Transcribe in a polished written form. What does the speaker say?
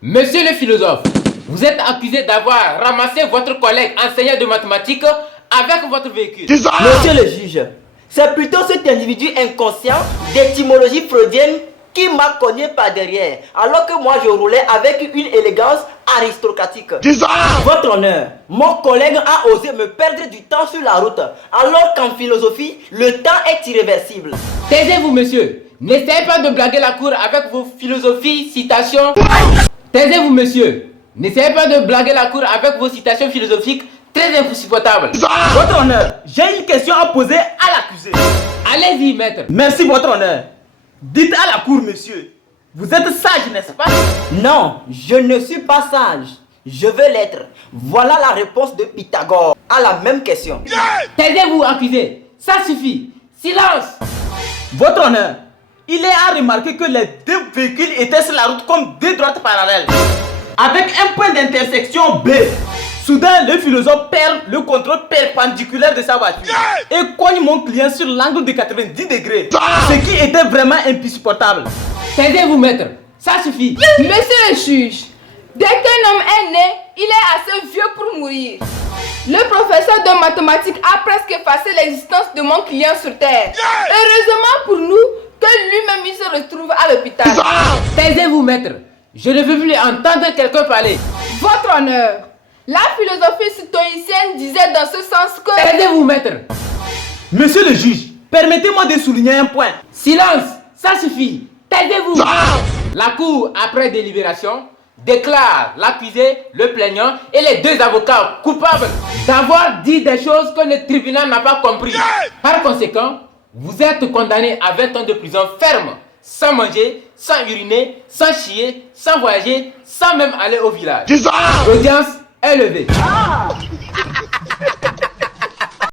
Monsieur le philosophe, vous êtes accusé d'avoir ramassé votre collègue enseignant de mathématiques avec votre véhicule. Monsieur le juge, c'est plutôt cet individu inconscient d'étymologie freudienne qui m'a cogné par derrière, alors que moi je roulais avec une élégance aristocratique. Votre honneur, mon collègue a osé me perdre du temps sur la route, alors qu'en philosophie, le temps est irréversible. Taisez-vous, monsieur. N'essayez pas de blaguer la cour avec vos philosophies, citations. Taisez-vous, monsieur. N'essayez pas de blaguer la cour avec vos citations philosophiques très insupportables. Votre honneur, j'ai une question à poser à l'accusé. Allez-y, maître. Merci, votre honneur. Dites à la cour, monsieur. Vous êtes sage, n'est-ce pas? Non, je ne suis pas sage. Je veux l'être. Voilà la réponse de Pythagore à la même question. Taisez-vous, accusé. Ça suffit. Silence. Votre honneur, il est à remarquer que les deux véhicules étaient sur la route comme deux droites parallèles, avec un point d'intersection B. Soudain, le philosophe perd le contrôle perpendiculaire de sa voiture et cogne mon client sur l'angle de 90 degrés, ce qui était vraiment insupportable. Taisez-vous, maître. Ça suffit. Monsieur le juge, dès qu'un homme est né, il est assez vieux pour mourir. Le professeur de mathématiques a presque effacé l'existence de mon client sur Terre. Heureusement pour nous que lui-même il se retrouve à l'hôpital. Taisez-vous, maître. Je ne veux plus entendre quelqu'un parler. Votre honneur, la philosophie stoïcienne disait dans ce sens que... Taisez-vous, maître. Monsieur le juge, permettez-moi de souligner un point. Silence. Ça suffit. Taisez-vous. La cour, après délibération, déclare l'accusé, le plaignant et les deux avocats coupables d'avoir dit des choses que le tribunal n'a pas compris. Par conséquent, vous êtes condamné à 20 ans de prison ferme, sans manger, sans uriner, sans chier, sans voyager, sans même aller au village. L'audience est levée.